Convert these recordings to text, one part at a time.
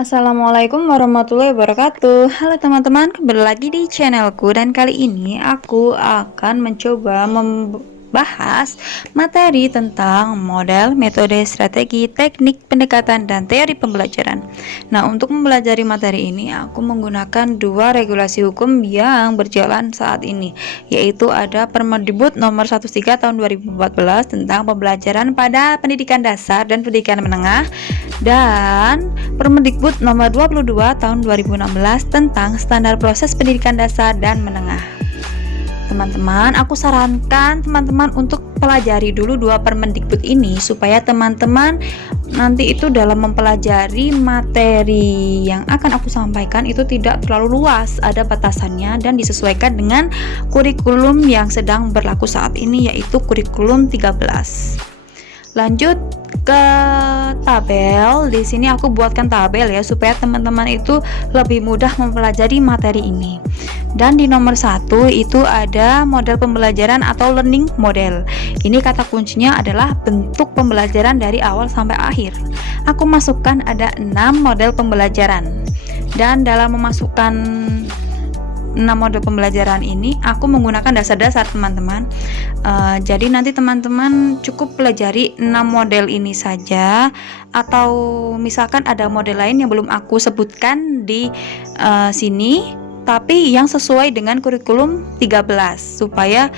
Assalamualaikum warahmatullahi wabarakatuh. Halo teman-teman, kembali lagi di channelku dan kali ini aku akan mencoba membahas materi tentang model, metode, strategi, teknik, pendekatan, dan teori pembelajaran. Nah, untuk mempelajari materi ini aku menggunakan dua regulasi hukum yang berjalan saat ini, yaitu ada Permendikbud nomor 13 tahun 2014 tentang pembelajaran pada pendidikan dasar dan pendidikan menengah, dan Permendikbud nomor 22 tahun 2016 tentang standar proses pendidikan dasar dan menengah. Teman-teman, aku sarankan teman-teman untuk pelajari dulu dua Permendikbud ini supaya teman-teman nanti itu dalam mempelajari materi yang akan aku sampaikan itu tidak terlalu luas, ada batasannya dan disesuaikan dengan kurikulum yang sedang berlaku saat ini, yaitu kurikulum 13. Lanjut ke tabel. Di sini aku buatkan tabel ya supaya teman-teman itu lebih mudah mempelajari materi ini. Dan di nomor 1 itu ada model pembelajaran atau learning model. Ini kata kuncinya adalah bentuk pembelajaran dari awal sampai akhir. Aku masukkan ada 6 model pembelajaran. Dan dalam memasukkan 6 model pembelajaran ini aku menggunakan dasar-dasar teman-teman. Jadi nanti teman-teman cukup pelajari 6 model ini saja, atau misalkan ada model lain yang belum aku sebutkan di sini tapi yang sesuai dengan kurikulum 13 supaya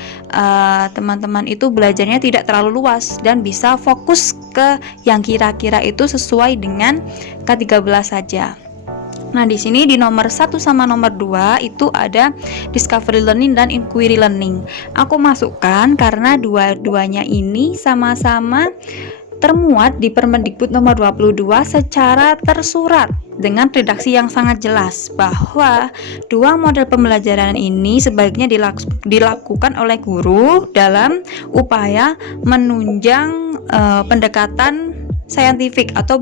teman-teman itu belajarnya tidak terlalu luas dan bisa fokus ke yang kira-kira itu sesuai dengan K13 saja. Nah, di sini di nomor 1 sama nomor 2 itu ada discovery learning dan inquiry learning. Aku masukkan karena dua-duanya ini sama-sama termuat di Permendikbud nomor 22 secara tersurat dengan redaksi yang sangat jelas bahwa dua model pembelajaran ini sebaiknya dilakukan oleh guru dalam upaya menunjang pendekatan saintifik atau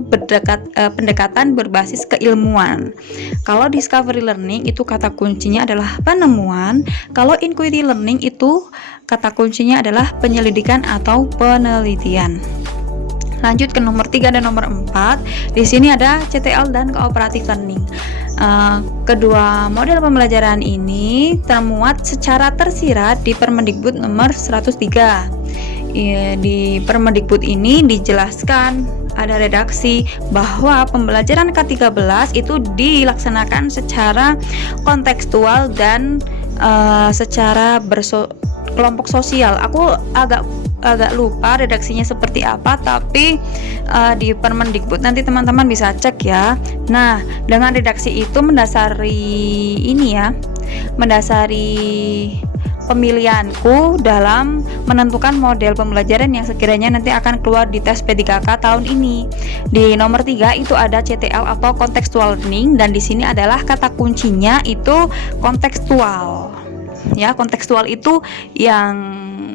pendekatan berbasis keilmuan. Kalau discovery learning itu kata kuncinya adalah penemuan, kalau inquiry learning itu kata kuncinya adalah penyelidikan atau penelitian. Lanjut ke nomor 3 dan nomor 4. Di sini ada CTL dan cooperative learning. Kedua model pembelajaran ini termuat secara tersirat di Permendikbud nomor 103. Di Permendikbud ini dijelaskan ada redaksi bahwa pembelajaran K13 itu dilaksanakan secara kontekstual dan secara kelompok sosial. Aku agak lupa redaksinya seperti apa, tapi di Permendikbud nanti teman-teman bisa cek ya. Nah, dengan redaksi itu mendasari pemilihanku dalam menentukan model pembelajaran yang sekiranya nanti akan keluar di tes P3K tahun ini. Di nomor 3 itu ada CTL atau contextual learning, dan di sini adalah kata kuncinya itu kontekstual. Ya, kontekstual itu yang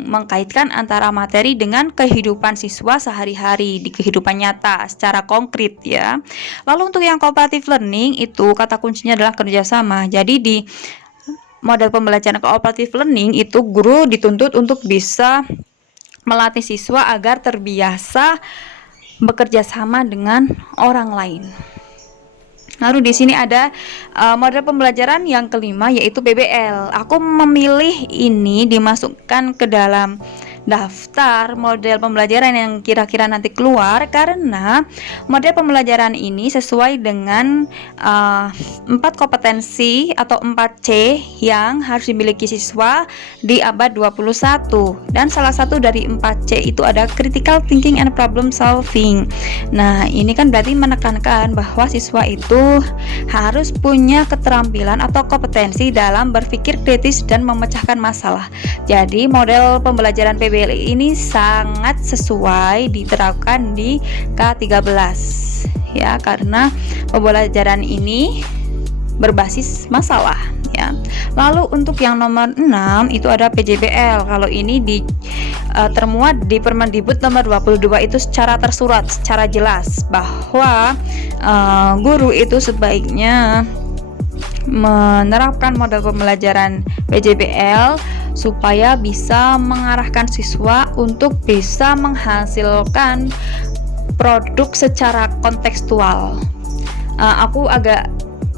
mengkaitkan antara materi dengan kehidupan siswa sehari-hari di kehidupan nyata secara konkret ya. Lalu untuk yang cooperative learning itu kata kuncinya adalah kerjasama. Jadi di model pembelajaran cooperative learning itu guru dituntut untuk bisa melatih siswa agar terbiasa bekerja sama dengan orang lain. Lalu di sini ada model pembelajaran yang kelima, yaitu PBL. Aku memilih ini dimasukkan ke dalam daftar model pembelajaran yang kira-kira nanti keluar karena model pembelajaran ini sesuai dengan 4 kompetensi atau 4C yang harus dimiliki siswa di abad 21, dan salah satu dari 4C itu ada critical thinking and problem solving. Nah, ini kan berarti menekankan bahwa siswa itu harus punya keterampilan atau kompetensi dalam berpikir kritis dan memecahkan masalah. Jadi model pembelajaran PBL ini sangat sesuai diterapkan di K13 ya, karena pembelajaran ini berbasis masalah ya. Lalu untuk yang nomor 6 itu ada PJBL. Kalau ini termuat di Permendikbud nomor 22 itu secara tersurat, secara jelas bahwa guru itu sebaiknya menerapkan model pembelajaran PJBL supaya bisa mengarahkan siswa untuk bisa menghasilkan produk secara kontekstual. Aku agak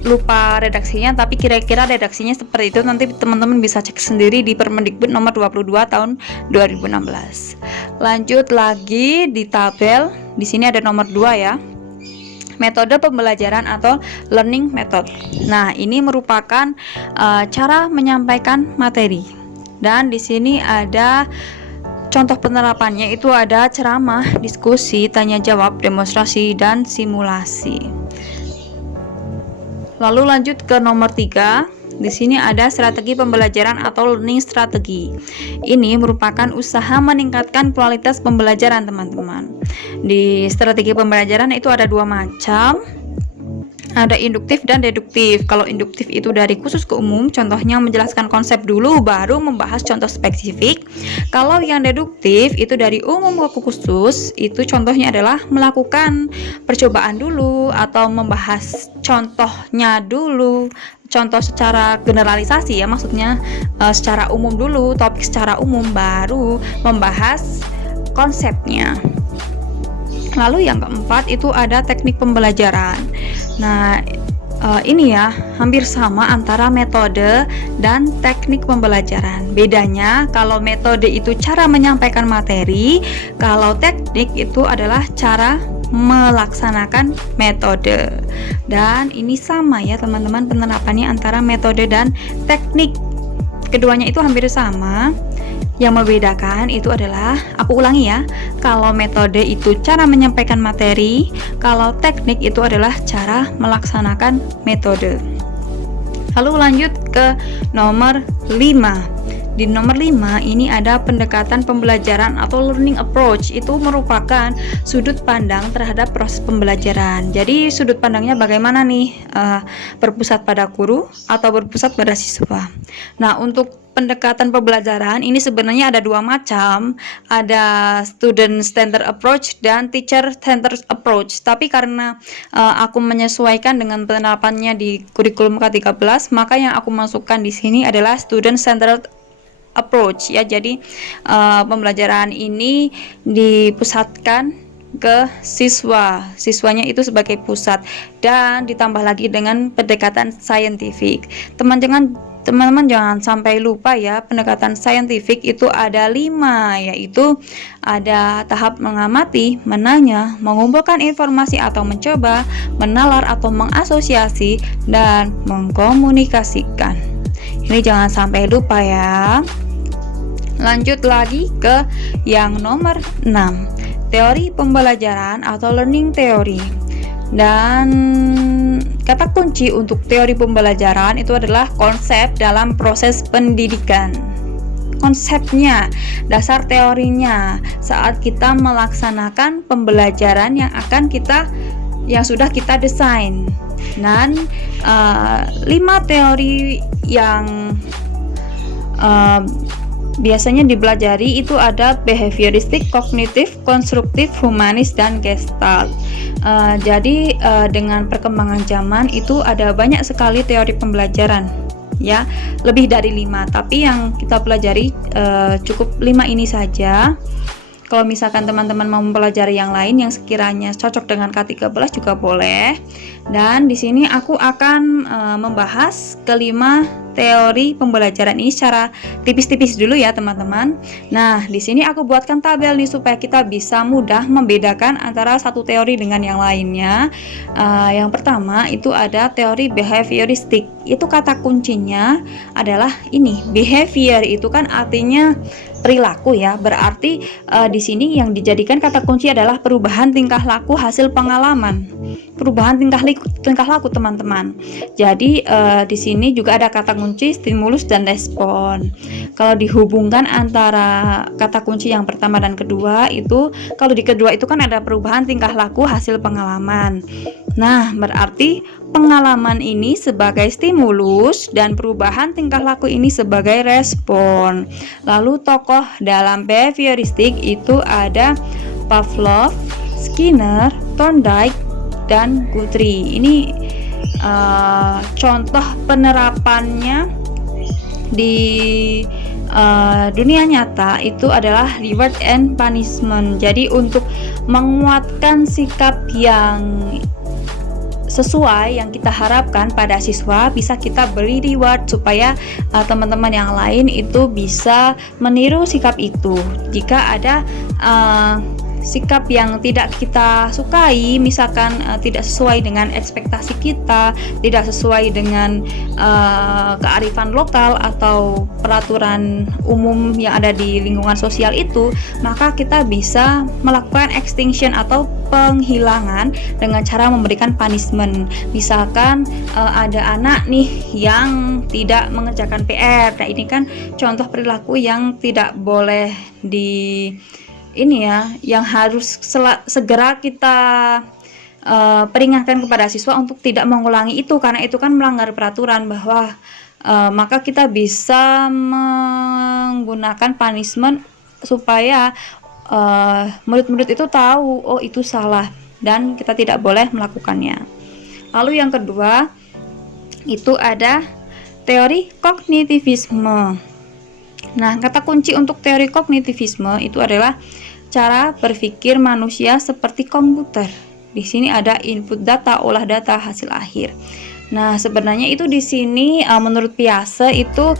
lupa redaksinya, tapi kira-kira redaksinya seperti itu. Nanti teman-teman bisa cek sendiri di Permendikbud nomor 22 tahun 2016. Lanjut lagi di tabel, di sini ada nomor 2 ya. Metode pembelajaran atau learning method. Nah, ini merupakan cara menyampaikan materi. Dan di sini ada contoh penerapannya, itu ada ceramah, diskusi, tanya jawab, demonstrasi, dan simulasi. Lalu lanjut ke nomor 3. Di sini ada strategi pembelajaran atau learning strategi. Ini merupakan usaha meningkatkan kualitas pembelajaran, teman-teman. Di strategi pembelajaran itu ada 2 macam. Ada induktif dan deduktif. Kalau induktif itu dari khusus ke umum, contohnya menjelaskan konsep dulu baru membahas contoh spesifik. Kalau yang deduktif itu dari umum ke khusus, itu contohnya adalah melakukan percobaan dulu atau membahas contohnya dulu. Contoh secara generalisasi ya, maksudnya secara umum dulu, topik secara umum baru membahas konsepnya. Lalu yang keempat itu ada teknik pembelajaran. Nah, ini ya hampir sama antara metode dan teknik pembelajaran. Bedanya kalau metode itu cara menyampaikan materi, kalau teknik itu adalah cara melaksanakan metode. Dan ini sama ya teman-teman, penerapannya antara metode dan teknik. Keduanya itu hampir sama. Yang membedakan itu adalah, aku ulangi ya, kalau metode itu cara menyampaikan materi, kalau teknik itu adalah cara melaksanakan metode. Lalu lanjut ke nomor 5. Di nomor 5 ini ada pendekatan pembelajaran atau learning approach. Itu merupakan sudut pandang terhadap proses pembelajaran. Jadi sudut pandangnya bagaimana nih? Berpusat pada guru atau berpusat pada siswa. Nah, untuk pendekatan pembelajaran ini sebenarnya ada 2 macam, ada student centered approach dan teacher centered approach. Tapi karena aku menyesuaikan dengan penerapannya di kurikulum K13, maka yang aku masukkan di sini adalah student centered approach ya. Jadi pembelajaran ini dipusatkan ke siswanya itu sebagai pusat, dan ditambah lagi dengan pendekatan saintifik. Teman-teman jangan sampai lupa ya, pendekatan saintifik itu ada 5, yaitu ada tahap mengamati, menanya, mengumpulkan informasi atau mencoba, menalar atau mengasosiasi, dan mengkomunikasikan. Ini jangan sampai lupa ya. Lanjut lagi ke yang nomor 6, teori pembelajaran atau learning theory. Dan kata kunci untuk teori pembelajaran itu adalah konsep dalam proses pendidikan. Konsepnya, dasar teorinya saat kita melaksanakan pembelajaran yang sudah kita desain. Dan 5 teori yang biasanya dipelajari itu ada behavioristik, kognitif, konstruktif, humanis, dan gestalt. Jadi dengan perkembangan zaman itu ada banyak sekali teori pembelajaran ya, lebih dari 5, tapi yang kita pelajari cukup 5 ini saja. Kalau misalkan teman-teman mau mempelajari yang lain yang sekiranya cocok dengan K13 juga boleh. Dan di sini aku akan membahas kelima teori pembelajaran ini secara tipis-tipis dulu ya teman-teman. Nah, di sini aku buatkan tabel nih supaya kita bisa mudah membedakan antara satu teori dengan yang lainnya. Yang pertama itu ada teori behavioristik. Itu kata kuncinya adalah ini, behavior itu kan artinya perilaku ya. Berarti di sini yang dijadikan kata kunci adalah perubahan tingkah laku hasil pengalaman. Perubahan tingkah laku teman-teman. Jadi di sini juga ada kata kunci stimulus dan respon. Kalau dihubungkan antara kata kunci yang pertama dan kedua itu, kalau di kedua itu kan ada perubahan tingkah laku hasil pengalaman. Nah, berarti pengalaman ini sebagai stimulus dan perubahan tingkah laku ini sebagai respon. Lalu tokoh dalam behavioristik itu ada Pavlov, Skinner, Thorndike, dan Guthrie. Ini contoh penerapannya di dunia nyata itu adalah reward and punishment. Jadi untuk menguatkan sikap yang sesuai yang kita harapkan pada siswa, bisa kita beri reward supaya teman-teman yang lain itu bisa meniru sikap itu. Jika ada sikap yang tidak kita sukai, misalkan tidak sesuai dengan ekspektasi kita, tidak sesuai dengan kearifan lokal atau peraturan umum yang ada di lingkungan sosial itu, maka kita bisa melakukan extinction atau penghilangan dengan cara memberikan punishment. Misalkan ada anak nih yang tidak mengerjakan PR. Nah, ini kan contoh perilaku yang tidak boleh yang harus segera kita peringatkan kepada siswa untuk tidak mengulangi itu, karena itu kan melanggar peraturan bahwa maka kita bisa menggunakan punishment supaya murid-murid itu tahu oh itu salah dan kita tidak boleh melakukannya. Lalu yang kedua itu ada teori kognitivisme. Nah, kata kunci untuk teori kognitivisme itu adalah cara berpikir manusia seperti komputer. Di sini ada input data, olah data, hasil akhir. Nah, sebenarnya itu di sini menurut Piaget itu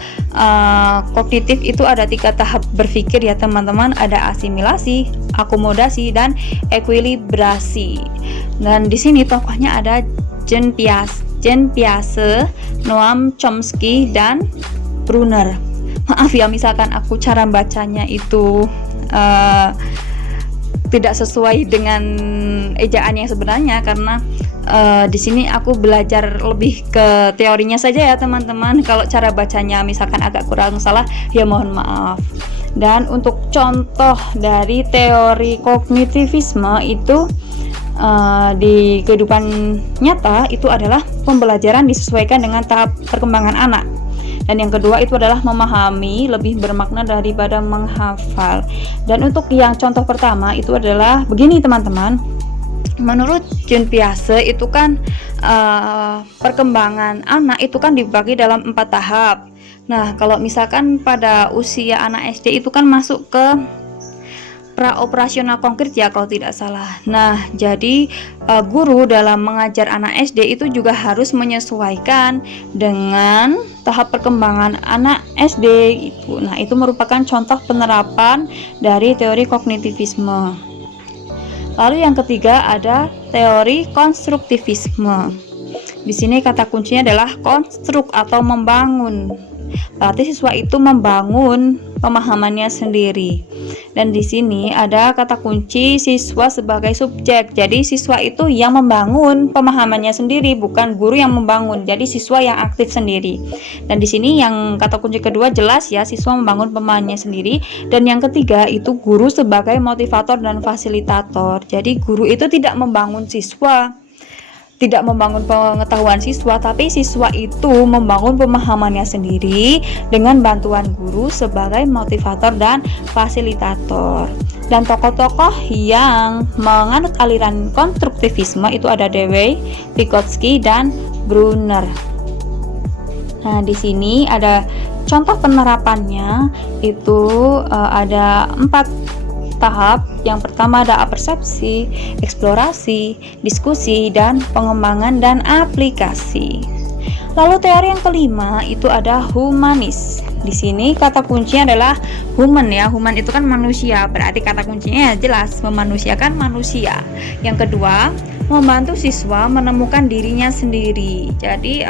kognitif itu ada 3 tahap berpikir ya teman-teman. Ada asimilasi, akomodasi, dan ekuilibrasi. Dan di sini tokohnya ada Jean Piaget, Noam Chomsky, dan Brunner. Maaf ya misalkan aku cara bacanya itu tidak sesuai dengan ejaan yang sebenarnya, karena di sini aku belajar lebih ke teorinya saja ya teman-teman. Kalau cara bacanya misalkan agak kurang salah ya mohon maaf. Dan untuk contoh dari teori kognitivisme itu di kehidupan nyata itu adalah pembelajaran disesuaikan dengan tahap perkembangan anak. Dan yang kedua itu adalah memahami lebih bermakna daripada menghafal. Dan untuk yang contoh pertama itu adalah begini teman-teman. Menurut Jean Piaget itu kan perkembangan anak itu kan dibagi dalam 4 tahap. Nah, kalau misalkan pada usia anak SD itu kan masuk ke praoperasional konkret ya kalau tidak salah. Nah, jadi guru dalam mengajar anak SD itu juga harus menyesuaikan dengan tahap perkembangan anak SD itu. Nah, itu merupakan contoh penerapan dari teori kognitivisme. Lalu yang ketiga ada teori konstruktivisme. Di sini kata kuncinya adalah konstruk atau membangun. Berarti siswa itu membangun pemahamannya sendiri. Dan di sini ada kata kunci siswa sebagai subjek. Jadi siswa itu yang membangun pemahamannya sendiri, bukan guru yang membangun. Jadi siswa yang aktif sendiri. Dan di sini yang kata kunci kedua jelas ya, siswa membangun pemahamannya sendiri. Dan yang ketiga itu guru sebagai motivator dan fasilitator. Jadi guru itu tidak membangun siswa, tidak membangun pengetahuan siswa, tapi siswa itu membangun pemahamannya sendiri dengan bantuan guru sebagai motivator dan fasilitator. Dan tokoh-tokoh yang menganut aliran konstruktivisme itu ada Dewey, Vygotsky, dan Brunner. Nah, di sini ada contoh penerapannya itu ada 4 tahap. Yang pertama ada persepsi, eksplorasi, diskusi, dan pengembangan dan aplikasi. Lalu teori yang kelima itu ada humanis. Di sini kata kuncinya adalah human ya. Human itu kan manusia, berarti kata kuncinya jelas memanusiakan manusia. Yang kedua, membantu siswa menemukan dirinya sendiri. Jadi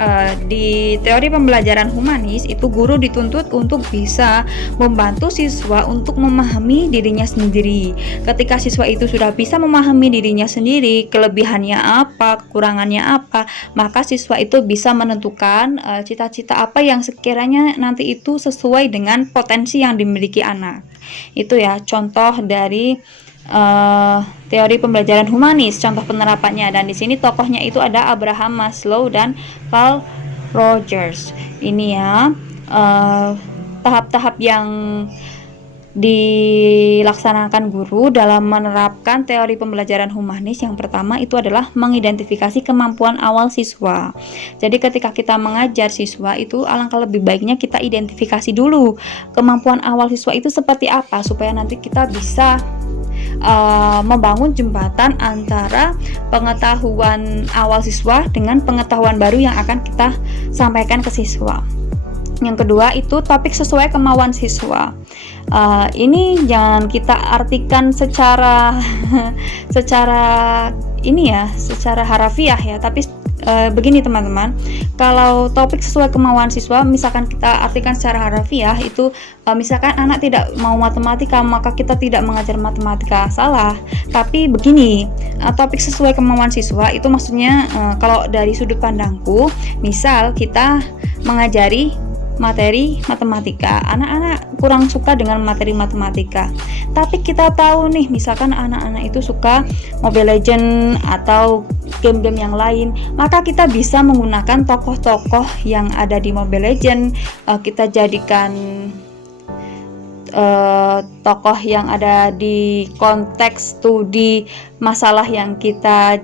di teori pembelajaran humanis itu guru dituntut untuk bisa membantu siswa untuk memahami dirinya sendiri. Ketika siswa itu sudah bisa memahami dirinya sendiri, kelebihannya apa, kekurangannya apa, maka siswa itu bisa menentukan cita-cita apa yang sekiranya nanti itu sesuai dengan potensi yang dimiliki anak. Itu ya contoh dari teori pembelajaran humanis, contoh penerapannya. Dan di sini tokohnya itu ada Abraham Maslow dan Carl Rogers. Ini ya tahap-tahap yang dilaksanakan guru dalam menerapkan teori pembelajaran humanis. Yang pertama itu adalah mengidentifikasi kemampuan awal siswa. Jadi ketika kita mengajar siswa itu alangkah lebih baiknya kita identifikasi dulu kemampuan awal siswa itu seperti apa, supaya nanti kita bisa membangun jembatan antara pengetahuan awal siswa dengan pengetahuan baru yang akan kita sampaikan ke siswa. Yang kedua itu topik sesuai kemauan siswa. Ini jangan kita artikan secara secara harafiah ya, tapi begini teman-teman, kalau topik sesuai kemauan siswa misalkan kita artikan secara harafiah itu misalkan anak tidak mau matematika maka kita tidak mengajar matematika, salah. Tapi begini, topik sesuai kemauan siswa itu maksudnya kalau dari sudut pandangku, misal kita mengajari materi matematika, anak-anak kurang suka dengan materi matematika, tapi kita tahu nih misalkan anak-anak itu suka Mobile Legends atau game-game yang lain, maka kita bisa menggunakan tokoh-tokoh yang ada di Mobile Legends, kita jadikan tokoh yang ada di konteks studi masalah yang kita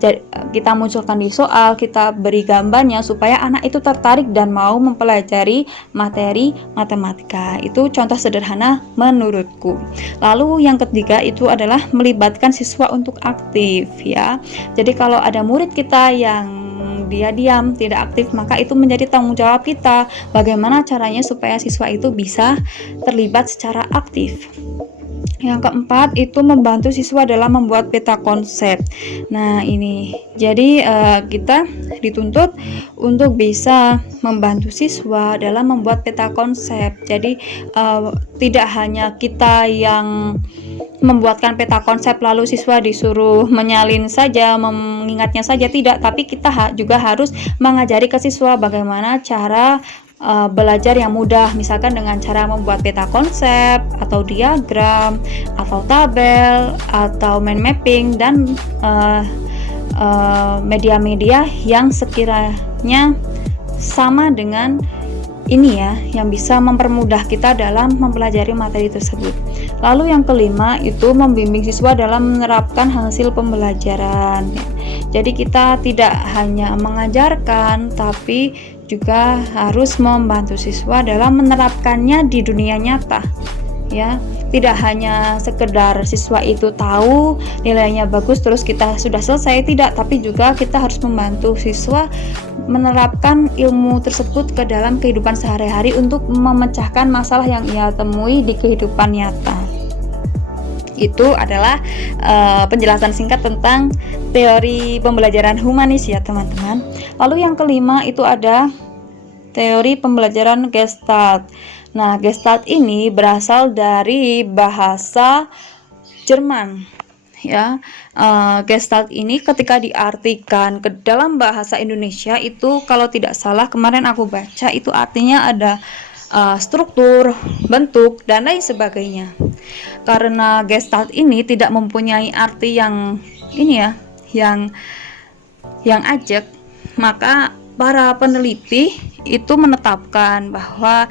munculkan di soal, kita beri gambarnya supaya anak itu tertarik dan mau mempelajari materi matematika. Itu contoh sederhana menurutku. Lalu yang ketiga itu adalah melibatkan siswa untuk aktif ya. Jadi kalau ada murid kita yang dia diam, tidak aktif, maka itu menjadi tanggung jawab kita bagaimana caranya supaya siswa itu bisa terlibat secara aktif. Yang keempat itu membantu siswa dalam membuat peta konsep. Nah ini, jadi kita dituntut untuk bisa membantu siswa dalam membuat peta konsep. Jadi tidak hanya kita yang membuatkan peta konsep lalu siswa disuruh menyalin saja, mengingatnya saja, tidak, tapi kita juga harus mengajari ke siswa bagaimana cara belajar yang mudah, misalkan dengan cara membuat peta konsep atau diagram atau tabel atau mind mapping dan media-media yang sekiranya sama dengan ini ya, yang bisa mempermudah kita dalam mempelajari materi tersebut. Lalu yang kelima itu membimbing siswa dalam menerapkan hasil pembelajaran. Jadi kita tidak hanya mengajarkan tapi juga harus membantu siswa dalam menerapkannya di dunia nyata ya. Tidak hanya sekedar siswa itu tahu nilainya bagus terus kita sudah selesai, tidak, tapi juga kita harus membantu siswa menerapkan ilmu tersebut ke dalam kehidupan sehari-hari untuk memecahkan masalah yang ia temui di kehidupan nyata. Itu adalah penjelasan singkat tentang teori pembelajaran humanis ya teman-teman. Lalu yang kelima itu ada teori pembelajaran Gestalt. Nah, Gestalt ini berasal dari bahasa Jerman ya. Gestalt ini ketika diartikan ke dalam bahasa Indonesia itu kalau tidak salah kemarin aku baca itu artinya ada struktur, bentuk, dan lain sebagainya. Karena Gestalt ini tidak mempunyai arti yang ini ya, yang ajak, maka para peneliti itu menetapkan bahwa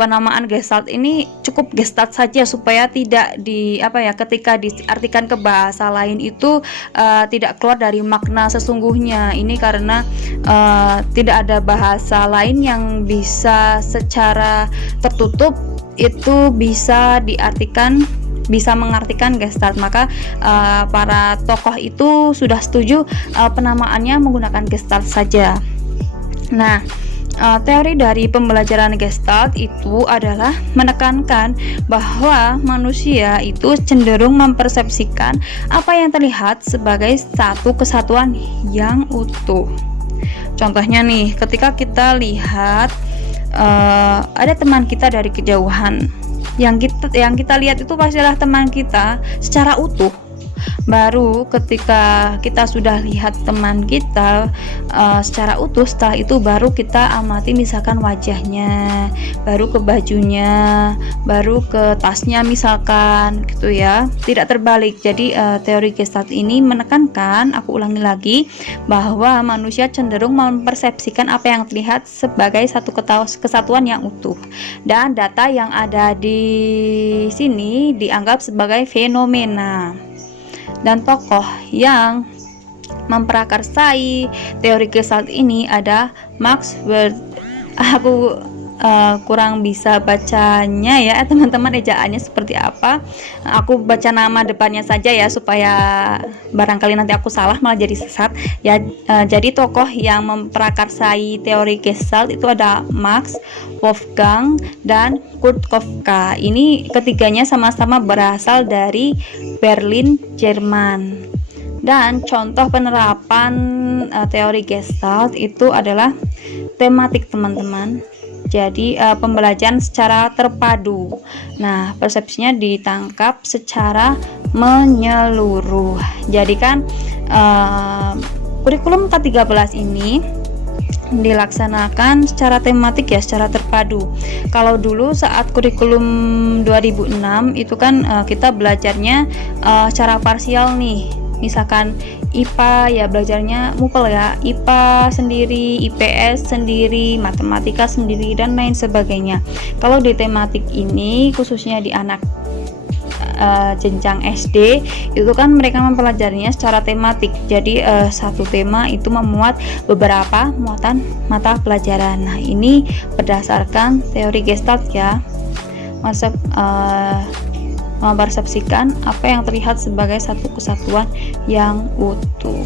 penamaan Gestalt ini cukup Gestalt saja supaya tidak ketika diartikan ke bahasa lain itu tidak keluar dari makna sesungguhnya. Ini karena tidak ada bahasa lain yang bisa secara tertutup itu bisa mengartikan Gestalt, maka para tokoh itu sudah setuju penamaannya menggunakan Gestalt saja. Nah, teori dari pembelajaran Gestalt itu adalah menekankan bahwa manusia itu cenderung mempersepsikan apa yang terlihat sebagai satu kesatuan yang utuh. Contohnya nih, ketika kita lihat ada teman kita dari kejauhan, yang kita lihat itu pastilah teman kita secara utuh. Baru ketika kita sudah lihat teman kita secara utuh, setelah itu baru kita amati misalkan wajahnya, baru ke bajunya, baru ke tasnya misalkan gitu ya, tidak terbalik. Jadi teori Gestalt ini menekankan, aku ulangi lagi, bahwa manusia cenderung mempersepsikan apa yang terlihat sebagai satu kesatuan yang utuh, dan data yang ada di sini dianggap sebagai fenomena. Dan tokoh yang memprakarsai teori Gestalt ini ada Max Weber. kurang bisa bacanya ya teman-teman, ejaannya seperti apa. Aku baca nama depannya saja ya, supaya barangkali nanti aku salah malah jadi sesat ya. Jadi tokoh yang memprakarsai teori Gestalt itu ada Max, Wolfgang, dan Kurt Kafka. Ini ketiganya sama-sama berasal dari Berlin, Jerman. Dan contoh penerapan teori Gestalt itu adalah tematik, teman-teman. Jadi pembelajaran secara terpadu. Nah, persepsinya ditangkap secara menyeluruh. Jadi kan kurikulum K13 ini dilaksanakan secara tematik ya, secara terpadu. Kalau dulu saat kurikulum 2006 itu kan kita belajarnya secara parsial nih. Misalkan IPA ya belajarnya mupel ya, IPA sendiri, IPS sendiri, matematika sendiri, dan lain sebagainya. Kalau di tematik ini, khususnya di anak jenjang SD, itu kan mereka mempelajarinya secara tematik. Jadi satu tema itu memuat beberapa muatan mata pelajaran. Nah, ini berdasarkan teori Gestalt ya. Mempersepsikan apa yang terlihat sebagai satu kesatuan yang utuh.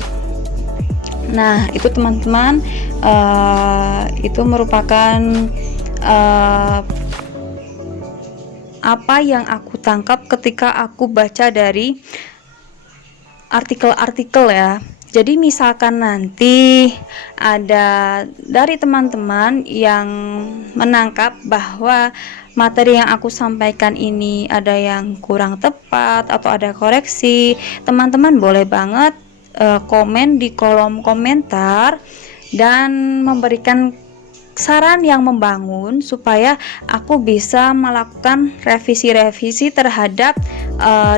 Nah, itu teman-teman, itu merupakan apa yang aku tangkap ketika aku baca dari artikel-artikel ya. Jadi misalkan nanti ada dari teman-teman yang menangkap bahwa materi yang aku sampaikan ini ada yang kurang tepat atau ada koreksi, teman-teman boleh banget komen di kolom komentar dan memberikan saran yang membangun supaya aku bisa melakukan revisi-revisi terhadap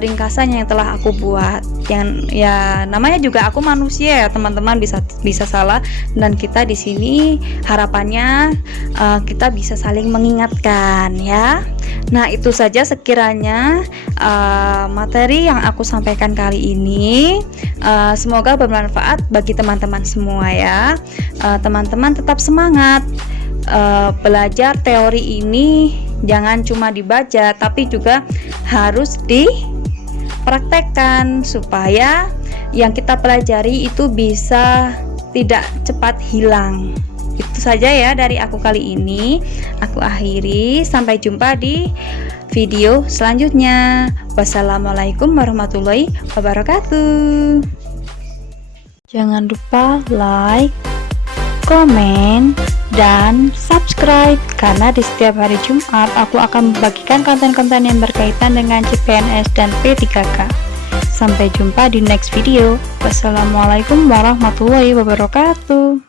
ringkasan yang telah aku buat. Yang ya namanya juga aku manusia ya teman-teman, bisa salah, dan kita di sini harapannya kita bisa saling mengingatkan ya. Nah, itu saja sekiranya materi yang aku sampaikan kali ini. Semoga bermanfaat bagi teman-teman semua ya. Teman-teman tetap semangat. Belajar teori ini jangan cuma dibaca, tapi juga harus dipraktekkan supaya yang kita pelajari itu bisa tidak cepat hilang. Itu saja ya dari aku kali ini. Aku akhiri, sampai jumpa di video selanjutnya. Wassalamualaikum warahmatullahi wabarakatuh. Jangan lupa like, komen, dan subscribe, karena di setiap hari Jumat aku akan membagikan konten-konten yang berkaitan dengan CPNS dan P3K. Sampai jumpa di next video. Wassalamualaikum warahmatullahi wabarakatuh.